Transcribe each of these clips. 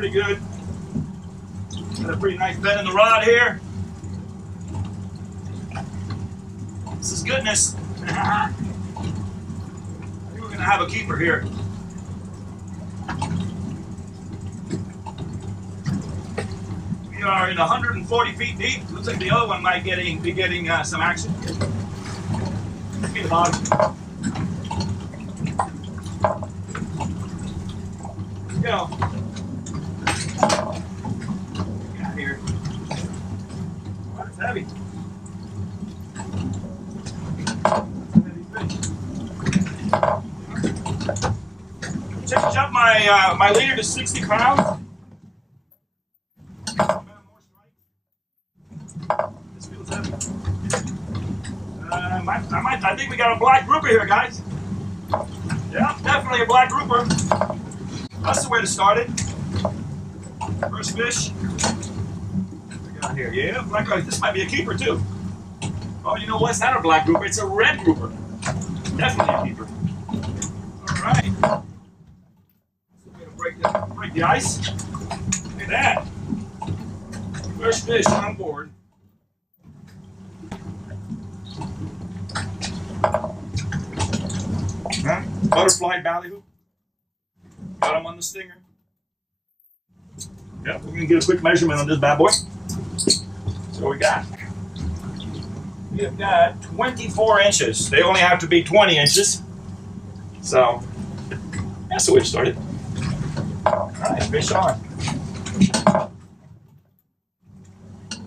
pretty good. Got a pretty nice bend in the rod here. This is goodness. I think we're gonna have a keeper here. We are in 140 feet deep. Looks like the other one might be getting some action. Let's be the bottom. Let's go. Get out here. Oh, that's heavy. Change up my leader to 60 pounds. This feels heavy. I think we got a black grouper here, guys. Yeah, definitely a black grouper. That's the way to start it. First fish. What we got here? Yeah, black grouper. This might be a keeper too. Oh, you know what? It's not a black grouper. It's a red grouper. Definitely a keeper. All right. So we're gonna break the ice. Look at that. First fish on board. Huh? Butterfly ballyhoo. Got him on the stinger. Yep, we're gonna get a quick measurement on this bad boy. So what we got? We have got 24 inches. They only have to be 20 inches. So that's the way it started. All right, fish on.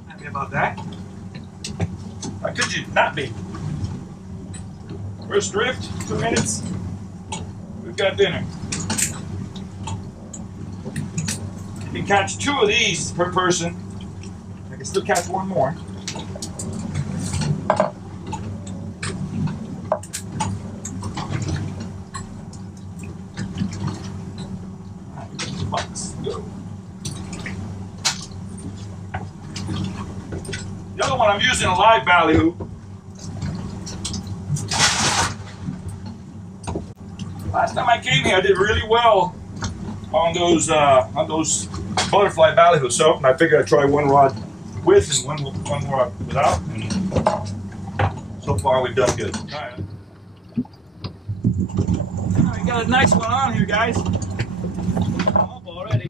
Happy about that. How could you not be? First drift, 2 minutes. We've got dinner. You can catch 2 of these per person. I can still catch one more. Let's go. The other one I'm using a live ballyhoo. Last time I came here, I did really well on those butterfly ballyhoo. So I figured I'd try one rod with and one rod without. And so far, we've done good. All right. We got a nice one on here, guys. I'm up already.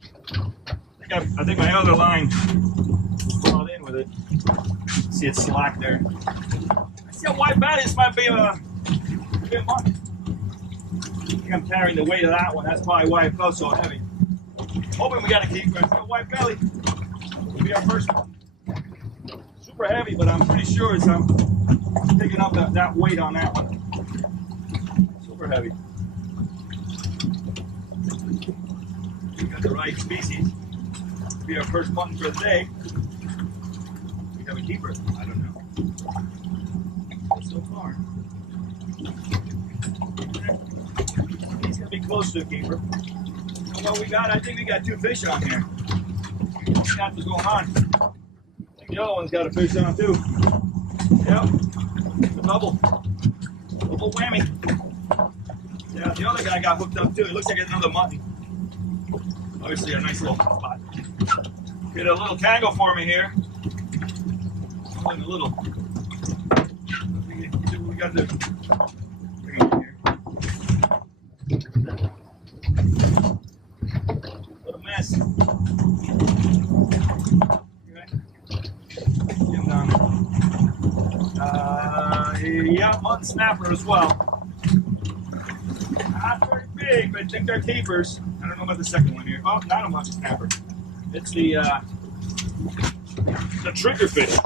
I think my other line brought in with it. See, it's slack there. I see a white belly. This might be a bit much. I think I'm carrying the weight of that one. That's probably why it felt so heavy. Hoping we got a keeper. I see a white belly. It'll be our first one. Super heavy, but I'm pretty sure it's picking up that weight on that one. Super heavy. We got the right species. It'll be our first mutton for the day. We have a keeper. I don't know. So far. He's gonna be close to a keeper. So what we got? I think we got 2 fish on here. What's going on? I think the other one's got a fish on too. Yep. Double whammy. Yeah, the other guy got hooked up too. It looks like another mutton. Obviously a nice little spot. Get a little tangle for me here. A little. We got to bring him here. What a mess. Okay. Get him down there. Yeah, mutton-snapper as well. Not very big, but I think they're keepers. I don't know about the second one here. Oh, not a mutton-snapper. It's the triggerfish.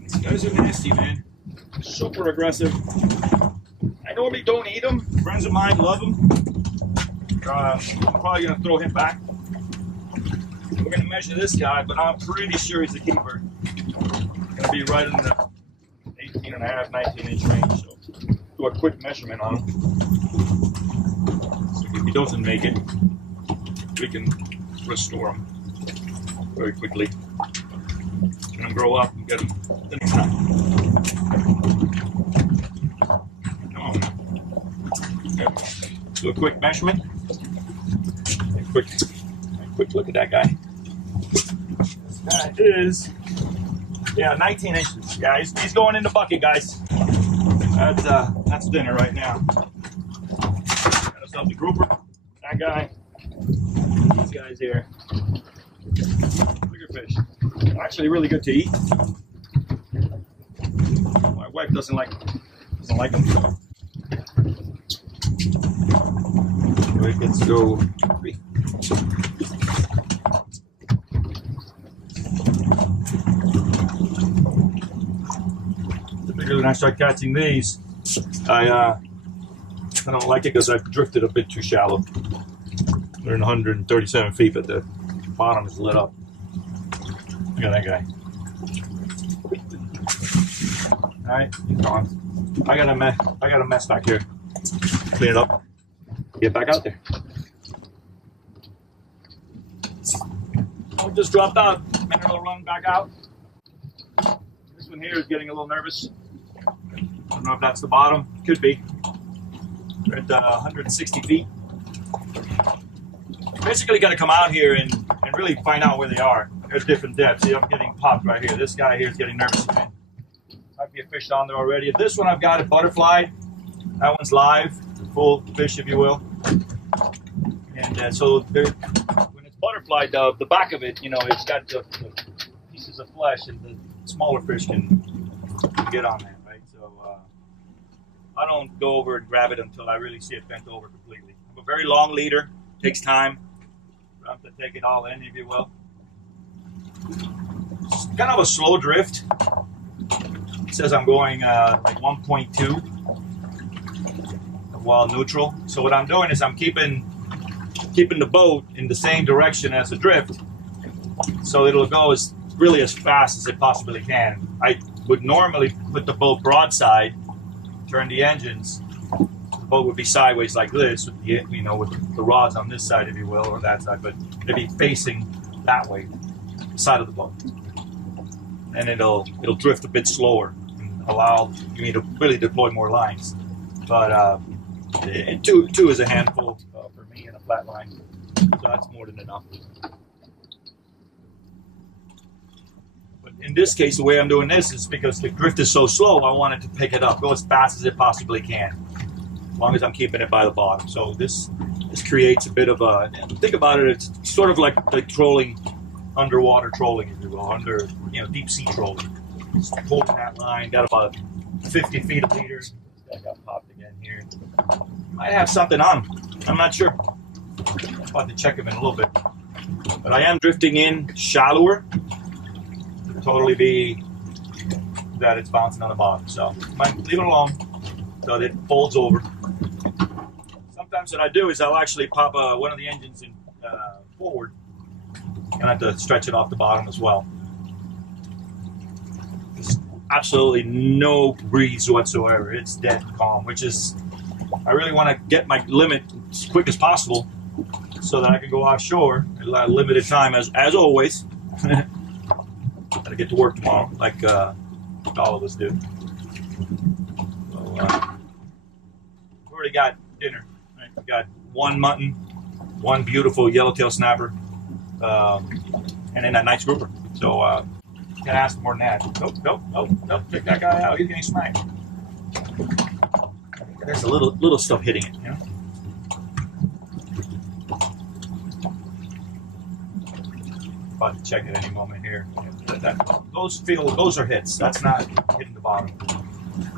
These guys are nasty, man. Super aggressive. I normally don't eat them. Friends of mine love them. I'm probably going to throw him back. We're going to measure this guy, but I'm pretty sure he's a keeper. Going to be right in the 18.5, 19-inch range. So do a quick measurement on him. So if he doesn't make it, we can restore him very quickly. Let him grow up and get him the next time. Come on now. Do a quick measurement. A quick quick look at that guy. This guy is, yeah, 19 inches. Yeah, he's going in the bucket, guys. That's dinner right now. Got ourselves a grouper. That guy. These guys here. Bigger fish. They're actually really good to eat. My wife doesn't like them. Let's go. Particularly when I start catching these, I don't like it because I've drifted a bit too shallow. We're in 137 feet, but the bottom is lit up. Look at that guy. All right, he's gone. I got a mess back here. Clean it up. Get back out there. Oh, just dropped out. And it'll run back out. This one here is getting a little nervous. I don't know if that's the bottom. Could be. We're at 160 feet. Basically got to come out here and really find out where they are. There's different depths. See, I'm getting popped right here. This guy here is getting nervous again. Might be a fish on there already. This one I've got it butterflied. That one's live, full fish, if you will. And so when it's butterflied, the back of it, you know, it's got the pieces of flesh, and the smaller fish can get on that, right? So I don't go over and grab it until I really see it bent over completely. I have a very long leader. Takes time. I have to take it all in, if you will. It's kind of a slow drift. It says I'm going like 1.2 while neutral. So what I'm doing is I'm keeping the boat in the same direction as the drift, so it'll go really as fast as it possibly can. I would normally put the boat broadside, turn the engines. The boat would be sideways like this, with the, you know, with the rods on this side, if you will, or that side, but it'd be facing that way, the side of the boat, and it'll drift a bit slower and allow me to really deploy more lines. But two is a handful for me in a flat line, so that's more than enough. But in this case, the way I'm doing this is because the drift is so slow, I want it to pick it up, go as fast as it possibly can, as long as I'm keeping it by the bottom. So this creates a bit of a, think about it, it's sort of like trolling, underwater trolling, if you will, deep sea trolling. Just holding that line, got about 50 feet of leader. I got popped again here. Might have something on. I'm not sure. I'm about to check him in a little bit. But I am drifting in shallower. It'll totally be that it's bouncing on the bottom. So might leave it alone so that it folds over. Sometimes what I do is I'll actually pop one of the engines in forward, and I have to stretch it off the bottom as well. There's absolutely no breeze whatsoever. It's dead calm, which is, I really want to get my limit as quick as possible so that I can go offshore in a limited time, as always. Gotta get to work tomorrow, like all of us do. So, we've already got dinner. Right? We got one mutton, one beautiful yellowtail snapper, and then that nice grouper. So can't ask more than that. Nope. Check that guy out. He's getting smacked. There's a little stuff hitting it, you know. About to check it any moment here. Those are hits. That's not hitting the bottom.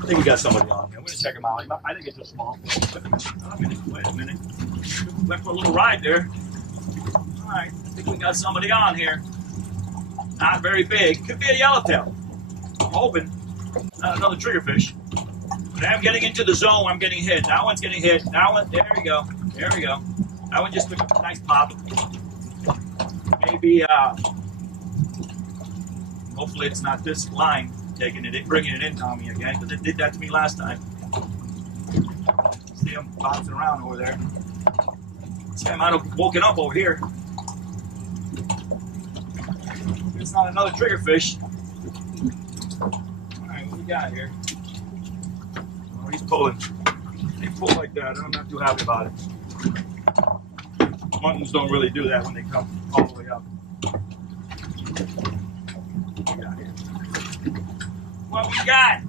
I think we got somebody on here. I'm going to check him out. I think it's a small. Wait a minute. Went for a little ride there. All right. I think we got somebody on here. Not very big. Could be a yellowtail. I'm hoping. Not another triggerfish. But I'm getting into the zone. I'm getting hit. That one's getting hit. That one. There we go. There we go. That one just took a nice pop. Maybe. Hopefully it's not this line taking it, bringing it in on me again, because it did that to me last time. See him bouncing around over there. See, I might have woken up over here. It's not another triggerfish. All right, what we got here? Oh, he's pulling. They pull like that. I'm not too happy about it. Muttons don't really do that when they come. all the way up. What we got?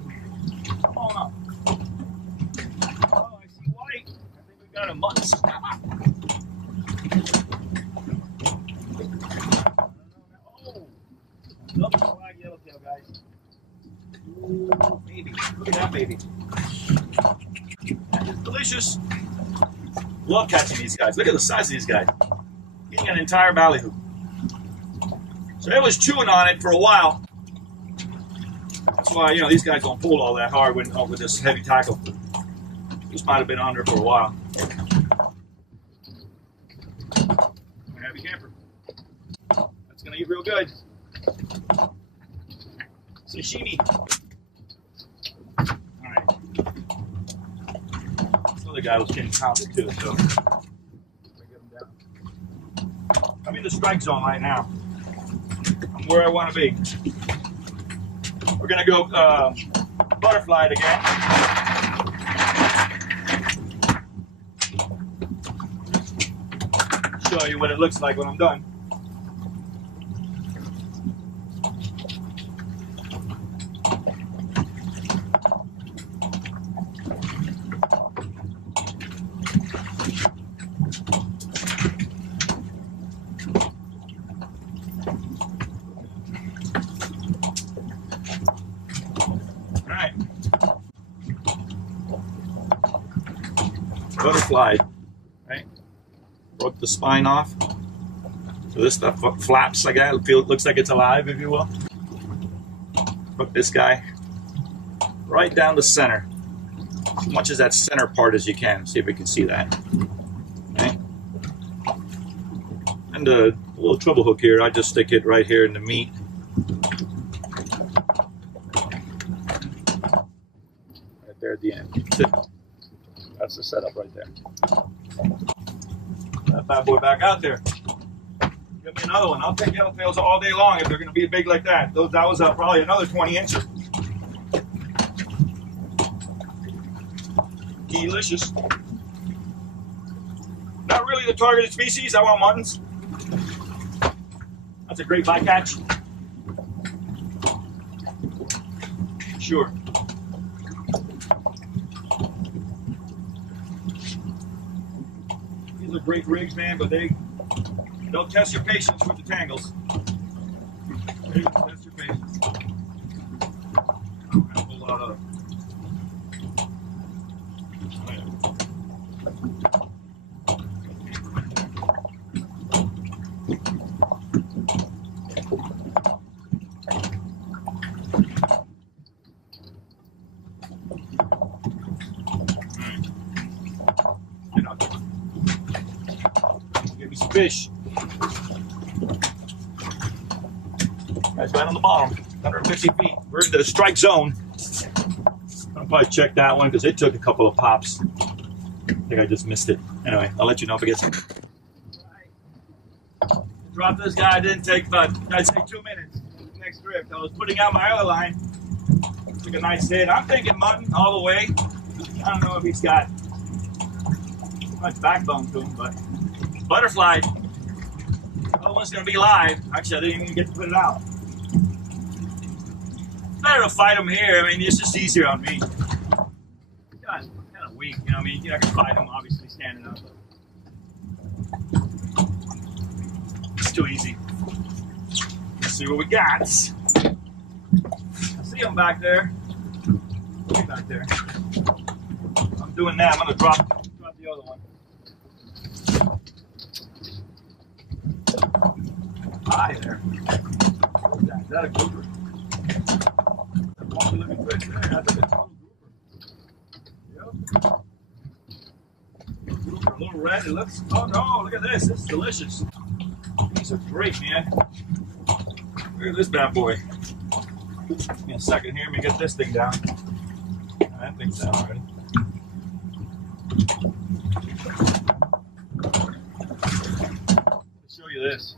Come on up. Oh, I see white. I think we got a mutton-snapper. Oh, another flag yellowtail, guys. Ooh, baby. Look at that baby. That is delicious. Love catching these guys. Look at the size of these guys. Eating an entire ballyhoo. So it was chewing on it for a while. That's why, you know, these guys don't pull all that hard with this heavy tackle. This might have been under for a while. Heavy camper. That's gonna eat real good. Sashimi. Alright. This other guy was getting pounded too, so get him down. I'm in the strike zone right now. I'm where I want to be. We're gonna go butterfly it again. Show you what it looks like when I'm done. Butterfly, right? Broke the spine off. So this stuff flaps like that. It looks like it's alive, if you will. Hook this guy right down the center. As much as that center part as you can. See if we can see that. Okay. And a little treble hook here. I just stick it right here in the meat. Right there at the end. That's the setup right there. That bad boy back out there. Give me another one. I'll take yellowtails all day long if they're going to be big like that. That was probably another 20 inches. Delicious. Not really the targeted species. I want muttons. That's a great bycatch. Sure. These are great rigs, man, but they'll test your patience with the tangles. They will test your patience. I don't have a whole lot of. Fish. Guys, right on the bottom, 150 feet. We're into the strike zone. I'll probably check that one because it took a couple of pops. I think I just missed it. Anyway, I'll let you know if I get some. Right. Drop this guy. It didn't take about, I'd say, 2 minutes. Next drift. I was putting out my other line. Took a nice hit. I'm thinking mutton all the way. I don't know if he's got much backbone to him, but. Butterfly. Other one's going to be live. Actually, I didn't even get to put it out. It's better to fight them here. I mean, it's just easier on me. Kind of weak, you know what I mean? I can fight them, obviously, standing up. But it's too easy. Let's see what we got. I see them back there. Way back there. I'm doing that. I'm going to drop the other one. Hi there. Is that a grouper? That's a living fish there. That's a good grouper. Yep. Grouper, a little red. It looks. Oh no! Look at this. This is delicious. These are great, man. Look at this bad boy. Give me a second here. Let me get this thing down. That thing's down already. Let's show you this.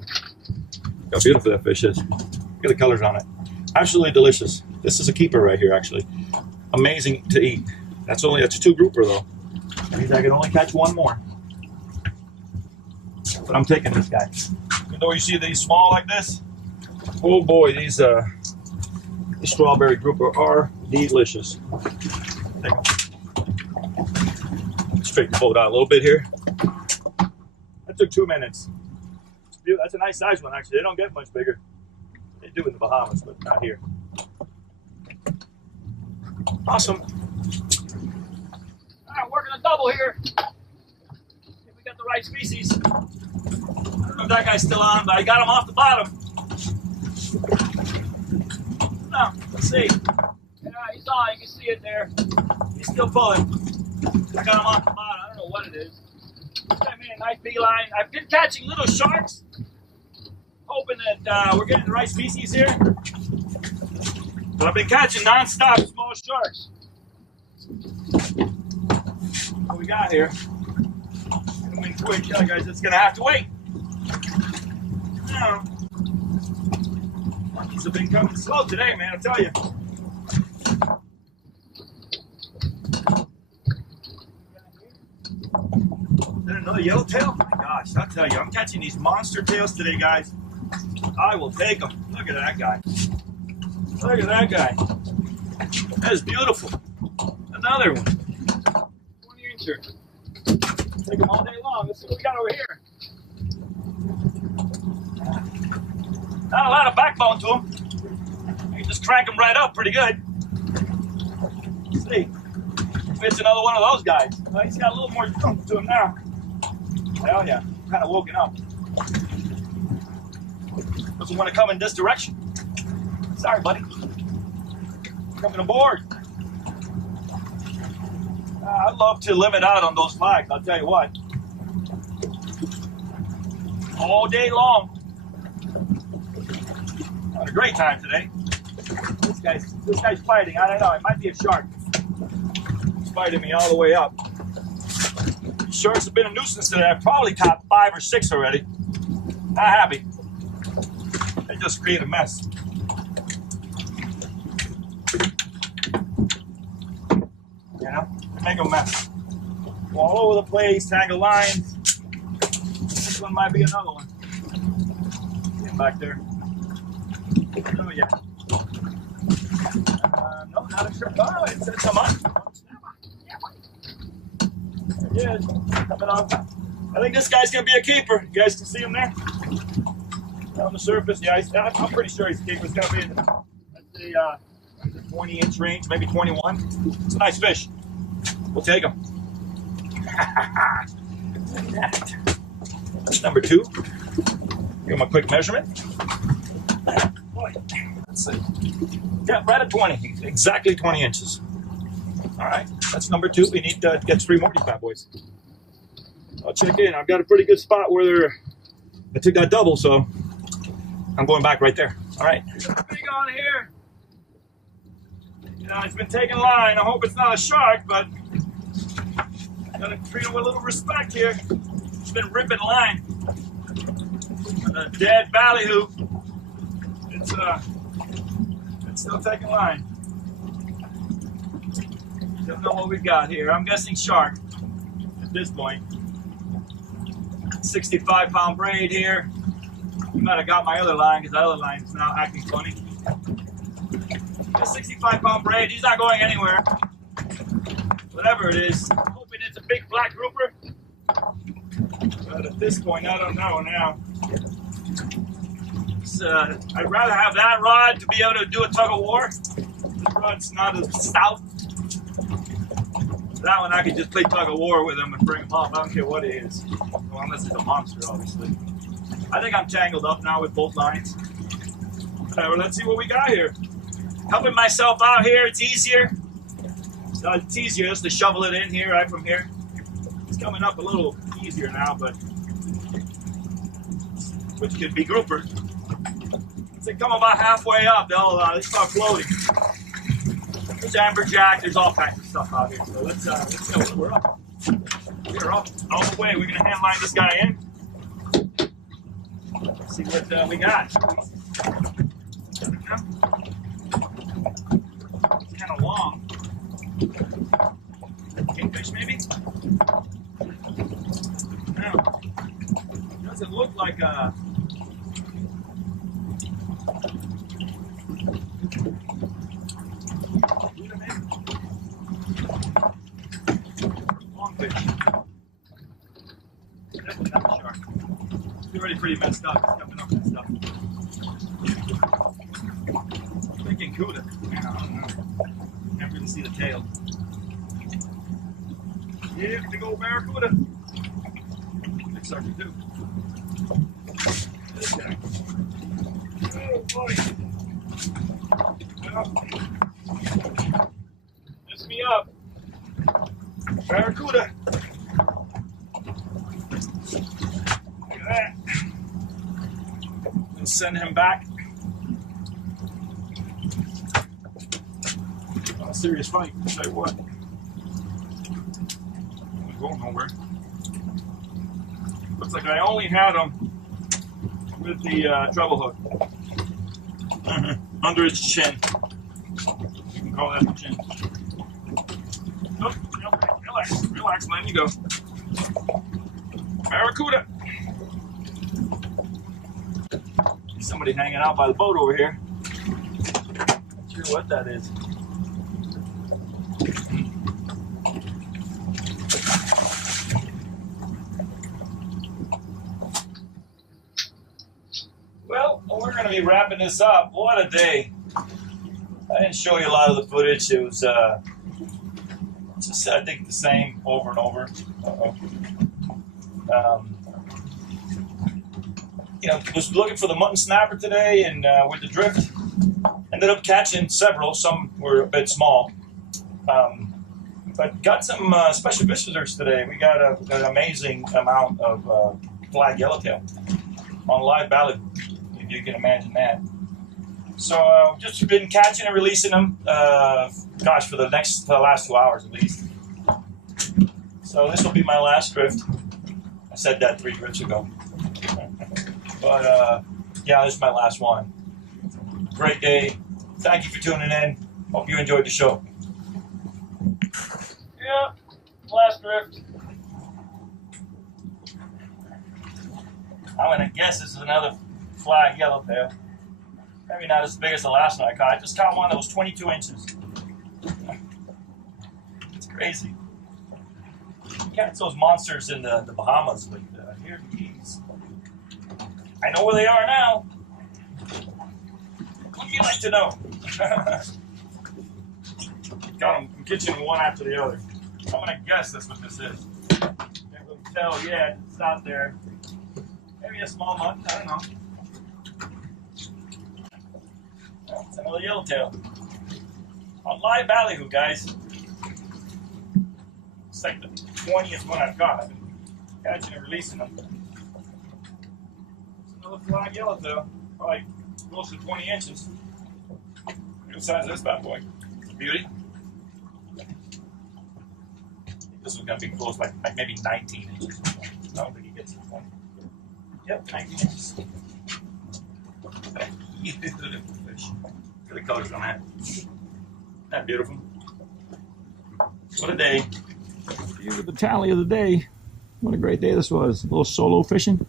Look how beautiful that fish is. Look at the colors on it. Absolutely delicious. This is a keeper right here, actually. Amazing to eat. That's a 2 grouper though. That means I can only catch one more. But I'm taking this guy. Even though you see these small like this, oh boy, these strawberry grouper are delicious. Straighten the boat out a little bit here. That took 2 minutes. That's a nice size one, actually. They don't get much bigger. They do in the Bahamas, but not here. Awesome. All right, working a double here. See if we got the right species. I don't know if that guy's still on, but I got him off the bottom. Now, let's see. Yeah, he's on. You can see it there. He's still pulling. I got him off the bottom. I don't know what it is. I mean, a nice beeline. I've been catching little sharks, hoping that we're getting the right species here. But I've been catching non-stop small sharks. What we got here? I mean, quick, yeah, guys, it's gonna have to wait. Now, monkeys have been coming slow today, man. I'll tell you. Is that another yellowtail? Oh my gosh, I'll tell you, I'm catching these monster tails today, guys. I will take them. Look at that guy. Look at that guy. That is beautiful. Another one. 20-incher. Take them all day long. Let's see what we got over here. Not a lot of backbone to them. You can just crank them right up pretty good. Let's see. If it's another one of those guys. Well, he's got a little more oomph to him now. Hell yeah. Kind of woken up. Doesn't want to come in this direction. Sorry, buddy. Coming aboard. I'd love to limit out on those flags, I'll tell you what. All day long. Had a great time today. This guy's fighting. I don't know. It might be a shark. He's fighting me all the way up. Sharks have been a nuisance today. I've probably caught 5 or 6 already. Not happy. They just create a mess. You know? They make a mess. Go all over the place, tangle lines. This one might be another one. See him back there. Oh, yeah. No, not a shrimp. Oh, it's a mutton-snapper. Yeah, coming off. I think this guy's going to be a keeper. You guys can see him there? On the surface. Yeah, I'm pretty sure he's a keeper. It's going to be in the 20-inch range, maybe 21. It's a nice fish. We'll take him. That's number 2. Give him a quick measurement. Let's see. Yeah, right at 20. Exactly 20 inches. All right, that's number 2. We need to get 3 more of these bad boys. I'll check in. I've got a pretty good spot where I took that double, so I'm going back right there. All right. Big on here. You know, it's been taking line. I hope it's not a shark, but I gotta treat him with a little respect here. It's been ripping line. A dead ballyhoo. It's still taking line. Don't know what we've got here. I'm guessing shark at this point. 65-pound braid here. You might have got my other line because the other line is now acting funny. A 65-pound braid. He's not going anywhere. Whatever it is. I'm hoping it's a big black grouper. But at this point, I don't know now. I'd rather have that rod to be able to do a tug of war. This rod's not as stout. That one I could just play tug of war with him and bring him up. I don't care what it is. Well, unless it's a monster, obviously. I think I'm tangled up now with both lines. Whatever, let's see what we got here. Helping myself out here, it's easier. It's easier just to shovel it in here, right from here. It's coming up a little easier now, but which could be grouper. As they come about halfway up, they start floating. There's amberjack, there's all kinds of stuff out here. So let's go. We're up. We're up all the way. We're gonna hand line this guy in. Let's see what we got. It's kind of long. Kingfish, maybe? No. Doesn't look like a It's already pretty messed up. It's coming up messed up. Thinking cuda. Man, I don't know. Can't really see the tail. Yeah, big old barracuda. Big sucker too. This guy. Oh boy. Well, mess me up. Barracuda. Look at that. We'll send him back. A serious fight, I'll tell you what. I'm not going nowhere. Looks like I only had him with the treble hook. Under his chin. You can call that the chin. Oh, okay, relax, relax, man, you go. Barracuda. Somebody hanging out by the boat over here. Not sure what that is. Well, we're going to be wrapping this up. What a day. I didn't show you a lot of the footage. It was just, I think, the same over and over. You know, was looking for the mutton-snapper today, and with the drift, ended up catching several. Some were a bit small. But got some special visitors today. We got an amazing amount of flag yellowtail on live ballyhoo, if you can imagine that. So just been catching and releasing them, gosh, for the last 2 hours at least. So this will be my last drift. I said that 3 drifts ago. But yeah, this is my last one. Great day. Thank you for tuning in. Hope you enjoyed the show. Yeah, last drift. I'm gonna guess this is another flag yellowtail. Maybe not as big as the last one I caught. I just caught one that was 22 inches. It's crazy. You catch those monsters in the Bahamas, but here, geez. I know where they are now. Wouldn't you like to know? Got them. I'm catching one after the other. I'm gonna guess that's what this is. Can't really tell yet. It's out there. Maybe a small mutton. I don't know. Well, it's another yellowtail. On live ballyhoo, guys. It's like the 20th one I've got. I've been catching and releasing them. It's another flag yellowtail. Probably close to 20 inches. Look at the size of this bad boy. It's a beauty. This one's going to be close, like maybe 19 inches. I don't think he gets to 20. Yep, 19 inches. Look at the fish. Look at the colors on that. Isn't that beautiful? What a day. Here's the tally of the day. What a great day this was. A little solo fishing.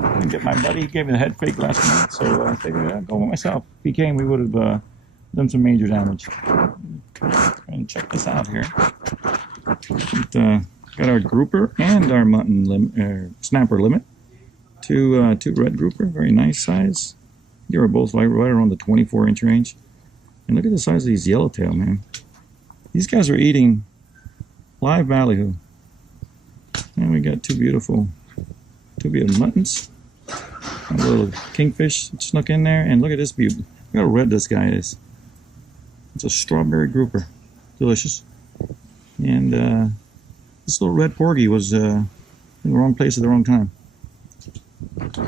I didn't get my buddy. He gave me the head fake last night, so I figured I'd go with myself. If he came, we would have done some major damage. And check this out here. Got our grouper and our snapper limit. Two red grouper, very nice size. They were both right around the 24-inch range. And look at the size of these yellowtail, man. These guys are eating live ballyhoo. And we got two beautiful muttons. A little kingfish snuck in there. And look at this beauty. Look how red this guy is. It's a strawberry grouper. Delicious. And this little red porgy was in the wrong place at the wrong time.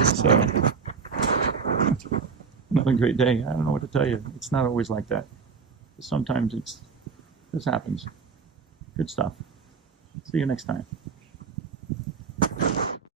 So, another great day. I don't know what to tell you. It's not always like that. Sometimes this happens. Good stuff. See you next time.